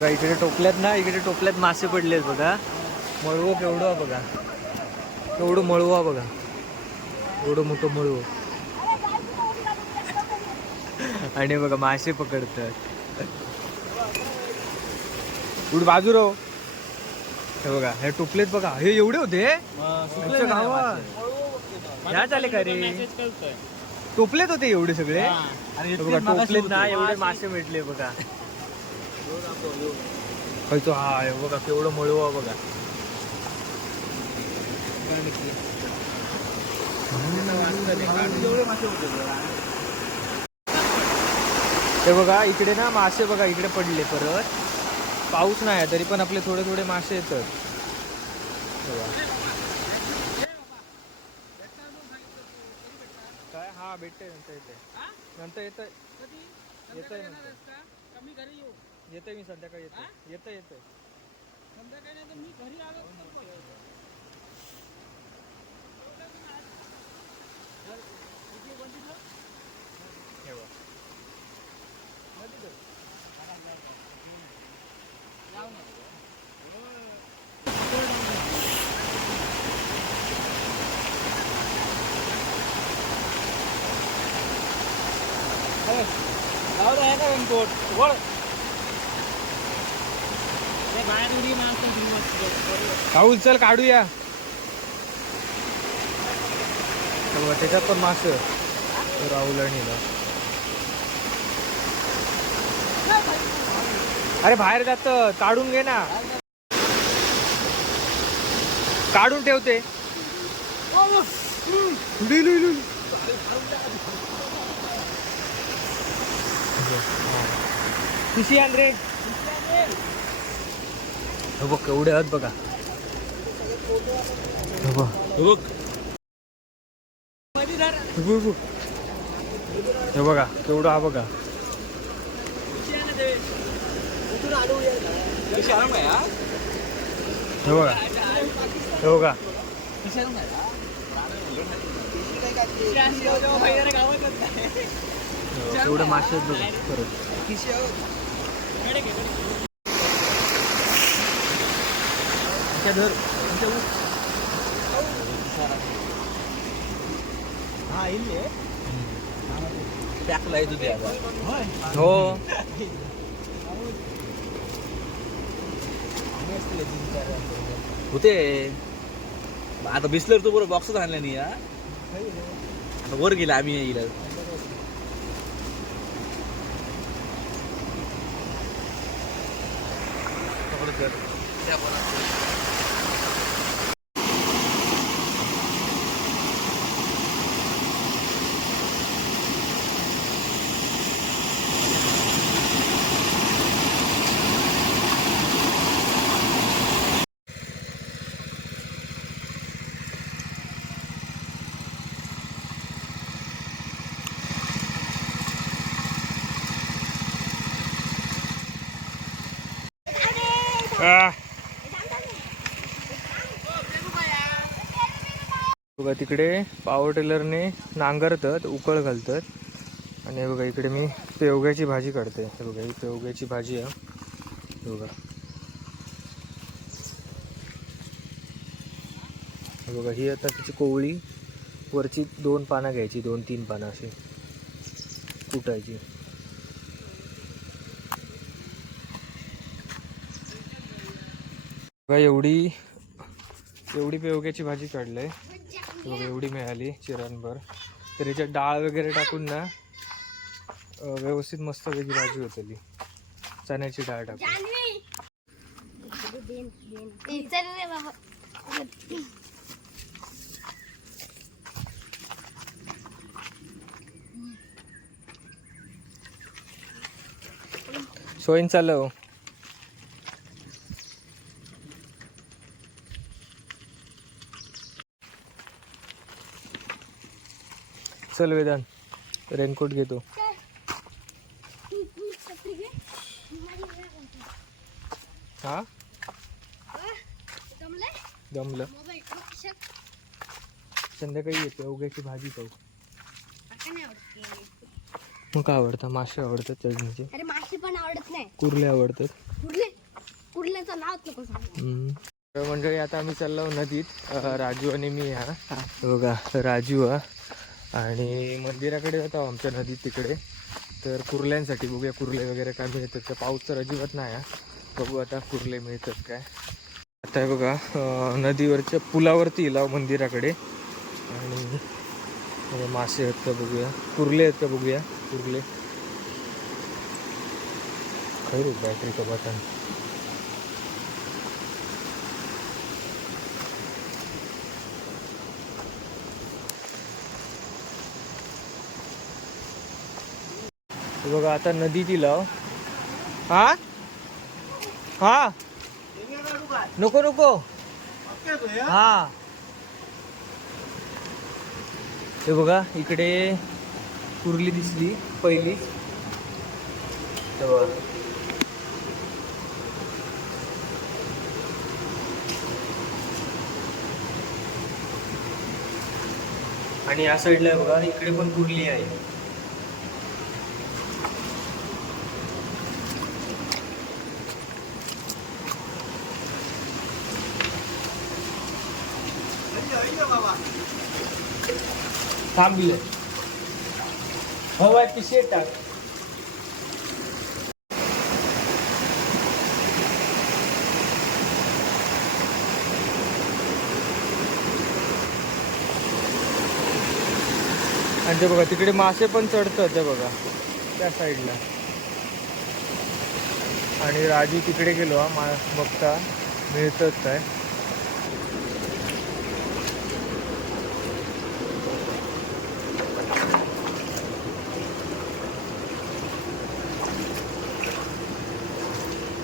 इकडे टोपल्यात ना, इकडे टोपल्यात मासे पडलेत बघा. मळवो केवढं बघा, केवढं मळवा बघा, एवढं मोठं मळवो. आणि बघा मासे पकडतात. कुठे बाजू राहो. हे बघा हे टोपलेत बघा, हे एवढे होते गावात. ह्या चाले का रे, टोपलेत होते एवढे सगळे. बघा टोपलेत ना एवढे मासे भेटले बघा. खायचो हा हे बघा केवढं मळवा बघा. हे बघा इकडे ना मासे बघा इकडे पडले. परत पाऊस नाही तरी पण आपले थोडे थोडे मासे येतात. काय हा भेटते नंतर येते, नंतर येत येतंय येतंय मी संध्याकाळी येतंय येतंय. राहुल चल काढूया. त्याच्यात पण मास राहुल आणि अरे बाहेर जात काढून घे ना, काढून ठेवते. पिशी आण रे. हे बघ केवढे आहेत बघा. हे बघा केवढं हा बघा. हे बघा हे बघा एवढे मासे आहेत बघा. परत धर हा इल्ले टाकला येतो ते हो. होते आता बिसलर तो बरोबर बॉक्सच आणला नाही. आता वर गेला आम्ही येईल. बघा तिकडे पॉवर टिलरने नांगरतात, उकळ घालतात. आणि हे बघा इकडे मी पेवग्याची भाजी काढते. हे बघा ही पेवग्याची भाजी आहे. हे बघा हे बघा ही आता तिची कोवळी वरची 2 पानं घ्यायची, 2-3 पानं अशी कुटायची. बघा एवढी पेवग्याची भाजी काढलंय. बघा एवढी मिळाली चिरणभर. तर याच्यात डाळ वगैरे टाकून ना व्यवस्थित मस्त वेगळी भाजी होतली. चण्याची डाळ टाकून. सोयीन चालव. चल वेदांत रेनकोट घेतो. हा दमलं. संध्याकाळी येते पेवग्याची भाजी खाऊ. मग काय आवडतं? मासे आवडतात चटणीचे. अरे मासे पण आवडत नाही. कुर्ले आवडतात. कुर्ले तर मंडळी आता आम्ही चाललो नदीत, राजू आणि मी. हा बघा राजू आणि मंदिराकडे जातो आमच्या नदीत तिकडे. तर कुर्ल्यांसाठी बघूया कुर्ले वगैरे काय मिळतात का. पाऊस तर अजिबात नाही. बघू आता कुर्ले मिळतात काय. आता हे बघा नदीवरच्या पुलावरती येला मंदिराकडे आणि मासे आहेत का बघूया, कुर्ले आहेत का बघूया. कुर्ले खैर बॅटरीचं बटन. बघा आता नदीत लाव. हा हा नको नको. हा हे बघा इकडे कुर्ली दिसली पहिली. आणि या साईडला बघा इकडे पण कुर्ली आहे. थांबले हवाय पिशे टाक. आणि ते बघा तिकडे मासे पण चढतात ते बघा त्या साईडला. आणि राजू तिकडे गेलो बघता मिळतात काय.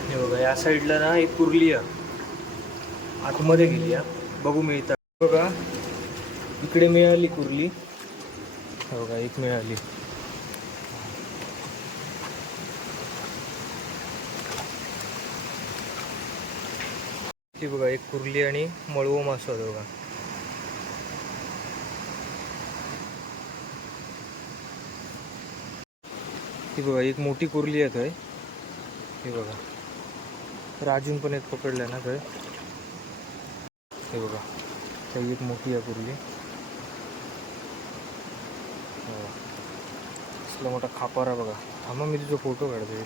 हे बघा या साईडला ना एक कुर्ली आतमध्ये गेली बघू मिळतात बघा. इकडे मिळाली कुर्ली बघा, एक मिळाली. ती बघा एक कुर्ली आणि मळवो मासो बघा. ती बघा एक मोठी कुर्ली आहे. हे बघा राजून पण एक पकडलं ना काय. हे बघा काही एक मोठी आहे कुर्ली. असला मोठा खापारा बघा. थांबा मी तुझा फोटो काढते.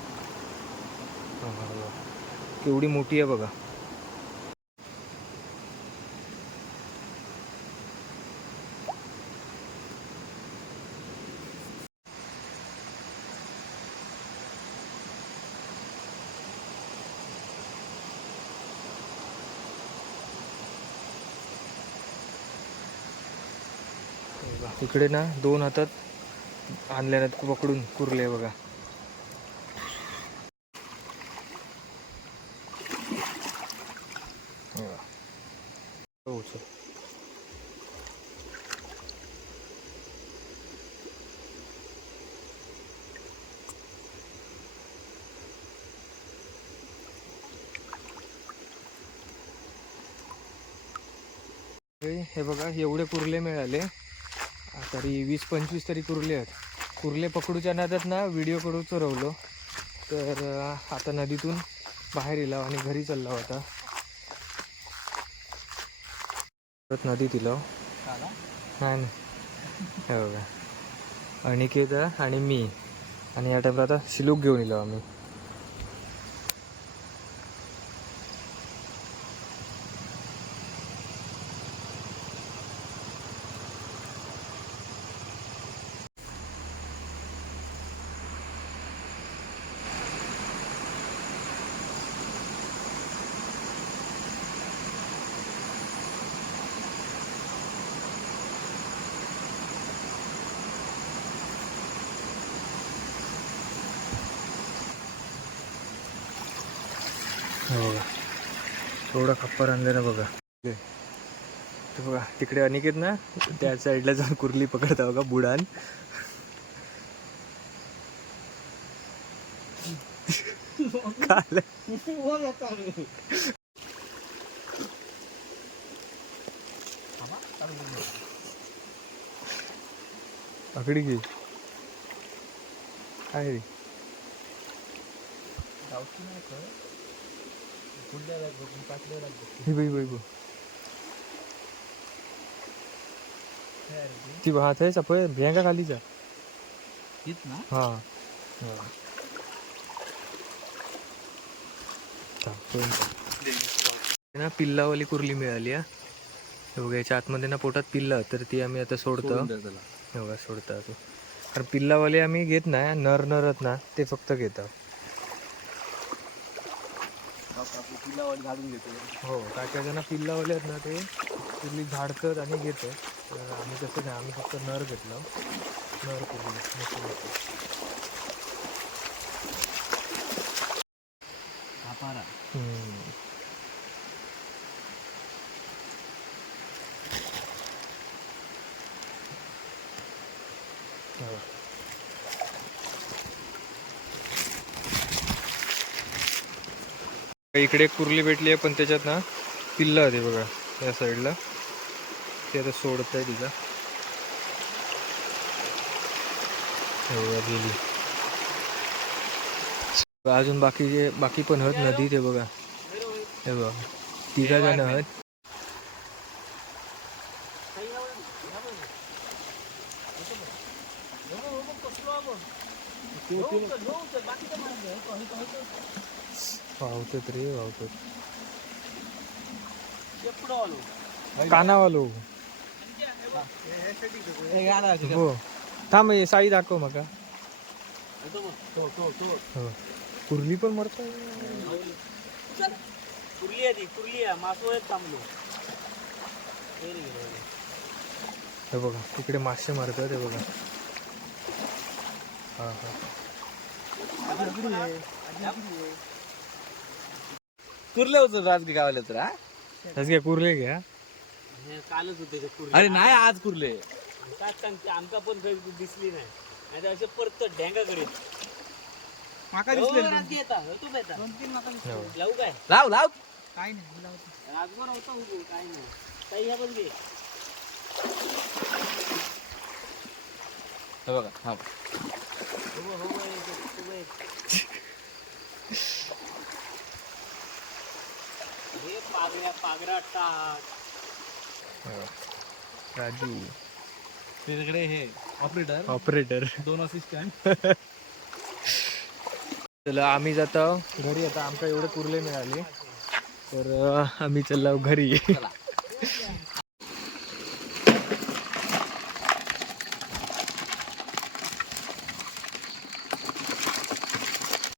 हां हां बघा केवढी मोठी आहे बघा. इकडे ना 2 हातात आणल्यानं पकडून कुर्ले बघा. हो हे बघा एवढे कुर्ले मिळाले. तरी 20-25 तरी कुर्ले आहेत. कुर्ले पकडूच्या नादात ना व्हिडिओ कडू चरवलो. तर आता नदीतून बाहेर येला आणि घरी चालला होता. परत नदीत इलो नाही ना. हे बघा अनिकेत आणि मी आणि या टाइमला आता शिलूक घेऊन येलो आम्ही. बघा थोडा खप्पर आणलेला बघा. ते बघा तिकडे अनिकेत ना त्या साईडला जाऊन कुर्ली पकडता बघा बुडान. पकडी घे काय रे ही बाई बाई बाई. ती भात आहे सपय भ्यांगा खालीचा हा ना पिल्लावाली कुर्ली मिळाली हा. हे बघा याच्या आतमध्ये ना पोटात पिल्ला तर ती आम्ही आता सोडतो. हे बघा सोडता तो कारण पिल्लावाले आम्ही घेत नाही नर नरत ना ते फक्त घेतात. हो काय काय जण पिल्लावाले आहेत ना ते कुर्ली झाडतात आणि घेतात. तर आम्ही तसं नाही आम्ही फक्त नर घेतलं नर कुर्ली. इकडे एक कुर्ली भेटली आहे पण त्याच्यात ना पिल्ला होते बघा या साईडला ते आता सोडत आहे तिचा. गेली अजून बाकी पण आहेत नदी ते बघा. हे बघा तिघा जण आहेत. वावतात रे वावतात कानावालो हो थांब साई दाखव मका. कुर्ली पण मरत हे बघा तिकडे मासे मारतात हे बघा. हा हा कुर्ले होत राजगी गावाला तर काय कुर्ले घ्या कालच होते ते कुर्ली. अरे नाही आज कुर्ले काय सांगते आमका पण काही दिसली नाही नाही असे परत ढेंगा करीत लावू काय लाव लाव काय नाही राजभर होता उभो काय नाही काही ह्या बघ घे. हे बघा हा पागरा टाक राजू तिकडे हे ऑपरेटर 2 असिस्टंट. चला आम्ही जातो घरी. आता आमका एवढे कुर्ले मिळाले तर आम्ही चाललो घरी.